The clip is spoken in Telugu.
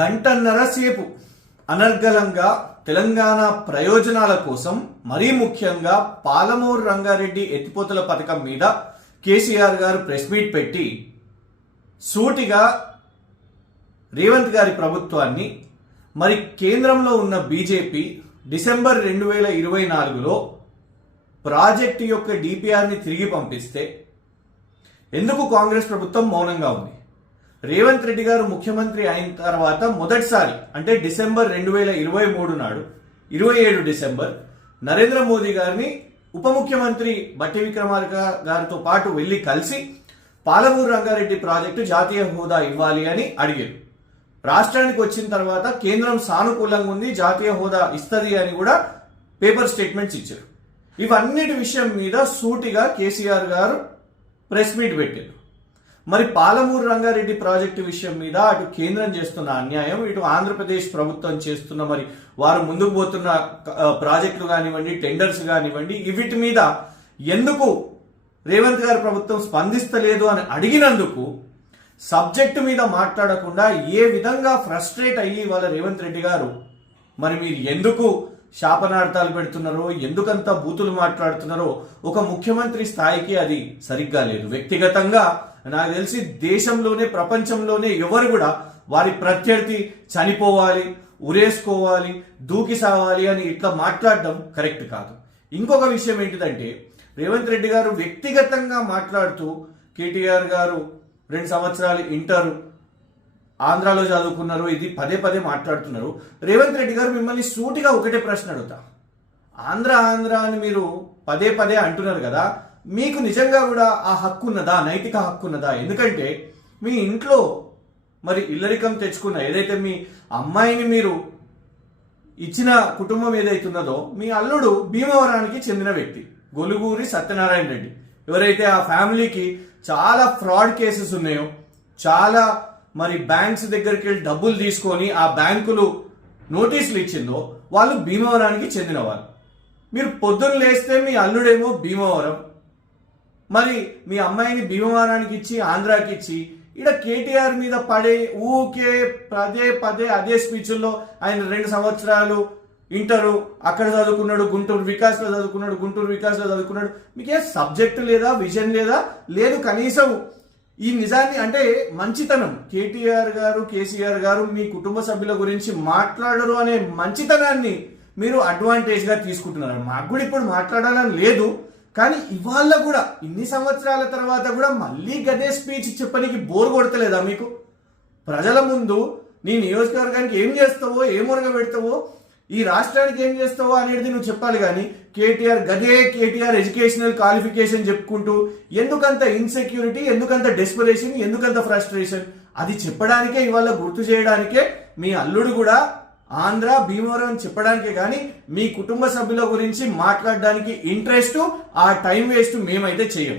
గంటన్నర సేపు అనర్గళంగా తెలంగాణ ప్రయోజనాల కోసం మరీ ముఖ్యంగా పాలమూరు రంగారెడ్డి ఎత్తిపోతల పథకం మీద కేసీఆర్ గారు ప్రెస్ మీట్ పెట్టి సూటిగా రేవంత్ గారి ప్రభుత్వాన్ని మరి కేంద్రంలో ఉన్న బీజేపీ డిసెంబర్ 2024లో ప్రాజెక్టు యొక్క డిపిఆర్ని తిరిగి పంపిస్తే ఎందుకు కాంగ్రెస్ ప్రభుత్వం మౌనంగా ఉంది? రేవంత్ రెడ్డి గారు ముఖ్యమంత్రి అయిన తర్వాత మొదటిసారి అంటే డిసెంబర్ 2023 నాడు 27 డిసెంబర్ నరేంద్ర మోదీ గారిని ఉప ముఖ్యమంత్రి బట్టి విక్రమార్క గారితో పాటు వెళ్లి కలిసి పాలమూరు రంగారెడ్డి ప్రాజెక్టు జాతీయ హోదా ఇవ్వాలి అని అడిగారు. రాష్ట్రానికి వచ్చిన తర్వాత కేంద్రం సానుకూలంగా ఉంది, జాతీయ హోదా ఇస్తుంది అని కూడా పేపర్ స్టేట్మెంట్స్ ఇచ్చారు. ఇవన్నిటి విషయం మీద సూటిగా కేసీఆర్ గారు ప్రెస్ మీట్ పెట్టారు. మరి పాలమూరు రంగారెడ్డి ప్రాజెక్టు విషయం మీద అటు కేంద్రం చేస్తున్న అన్యాయం, ఇటు ఆంధ్రప్రదేశ్ ప్రభుత్వం చేస్తున్న మరి వారు ముందుకు పోతున్న ప్రాజెక్టులు కానివ్వండి, టెండర్స్ కానివ్వండి, వీటి మీద ఎందుకు రేవంత్ గారి ప్రభుత్వం స్పందిస్తలేదు అని అడిగినందుకు సబ్జెక్టు మీద మాట్లాడకుండా ఏ విధంగా ఫ్రస్ట్రేట్ అయ్యి వాళ్ళ రేవంత్ రెడ్డి గారు మరి మీరు ఎందుకు శాపనార్థాలు పెడుతున్నారో, ఎందుకంత బూతులు మాట్లాడుతున్నారో ఒక ముఖ్యమంత్రి స్థాయికి అది సరిగ్గా లేదు. వ్యక్తిగతంగా నాకు తెలిసి దేశంలోనే ప్రపంచంలోనే ఎవరు కూడా వారి ప్రత్యర్థి చనిపోవాలి, ఉరేసుకోవాలి, దూకి సావాలి అని ఇట్లా మాట్లాడడం కరెక్ట్ కాదు. ఇంకొక విషయం ఏంటిదంటే రేవంత్ రెడ్డి గారు వ్యక్తిగతంగా మాట్లాడుతూ కేటీఆర్ గారు 2 సంవత్సరాలు ఇంటర్ ఆంధ్రాలో చదువుకున్నారు, ఇది పదే పదే మాట్లాడుతున్నారు. రేవంత్ రెడ్డి గారు మిమ్మల్ని సూటిగా ఒకటే ప్రశ్న అడుగుతా. ఆంధ్ర అని మీరు పదే పదే అంటున్నారు కదా, మీకు నిజంగా కూడా ఆ హక్కు ఉన్నదా, నైతిక హక్కు ఉన్నదా? ఎందుకంటే మీ ఇంట్లో మరి ఇల్లరికం తెచ్చుకున్న ఏదైతే మీ అమ్మాయిని మీరు ఇచ్చిన కుటుంబం ఏదైతున్నదో మీ అల్లుడు భీమవరానికి చెందిన వ్యక్తి గొలుగూరి సత్యనారాయణ రెడ్డి. ఎవరైతే ఆ ఫ్యామిలీకి చాలా ఫ్రాడ్ కేసెస్ ఉన్నాయో, చాలా మరి బ్యాంక్స్ దగ్గరికి వెళ్ళి డబ్బులు తీసుకొని ఆ బ్యాంకులు నోటీసులు ఇచ్చిందో వాళ్ళు భీమవరానికి చెందిన వాళ్ళు. మీరు పొద్దున్న లేస్తే మీ అల్లుడేమో భీమవరం, మరి మీ అమ్మాయిని భీమవరానికి ఇచ్చి ఆంధ్రాకి ఇచ్చి ఇక్కడ కేటీఆర్ మీద పడే ఊకే పదే పదే అదే స్పీచ్ల్లో ఆయన 2 సంవత్సరాలు ఇంటరు అక్కడ చదువుకున్నాడు, గుంటూరు వికాస్లో చదువుకున్నాడు. మీకే సబ్జెక్టు లేదా, విజన్ లేదా? లేదు. కనీసం ఈ నిజాన్ని అంటే మంచితనం, కేటీఆర్ గారు కేసీఆర్ గారు మీ కుటుంబ సభ్యుల గురించి మాట్లాడరు అనే మంచితనాన్ని మీరు అడ్వాంటేజ్ గా తీసుకుంటున్నారు. మాకు కూడా ఇప్పుడు మాట్లాడాలని లేదు, కానీ ఇవాళ కూడా ఇన్ని సంవత్సరాల తర్వాత కూడా మళ్ళీ గదే స్పీచ్ చెప్పడానికి బోర్ కొడతలేదా మీకు? ప్రజల ముందు నీ నియోజకవర్గానికి ఏం చేస్తావో, ఏ మురగ పెడతావో, ఈ రాష్ట్రానికి ఏం చేస్తావో అనేది నువ్వు చెప్పాలి. కానీ కేటీఆర్ ఎడ్యుకేషనల్ క్వాలిఫికేషన్ చెప్పుకుంటూ ఎందుకంత ఇన్సెక్యూరిటీ, ఎందుకంత డెస్పరేషన్, ఎందుకంత ఫ్రస్ట్రేషన్, అది చెప్పడానికే ఇవాళ గుర్తు చేయడానికే మీ అల్లుడు కూడా ఆంధ్ర భీమవరం చెప్పడానికే, కానీ మీ కుటుంబ సభ్యుల గురించి మాట్లాడడానికి ఇంట్రెస్ట్, ఆ టైం వేస్ట్ మేమైతే చెయ్యం.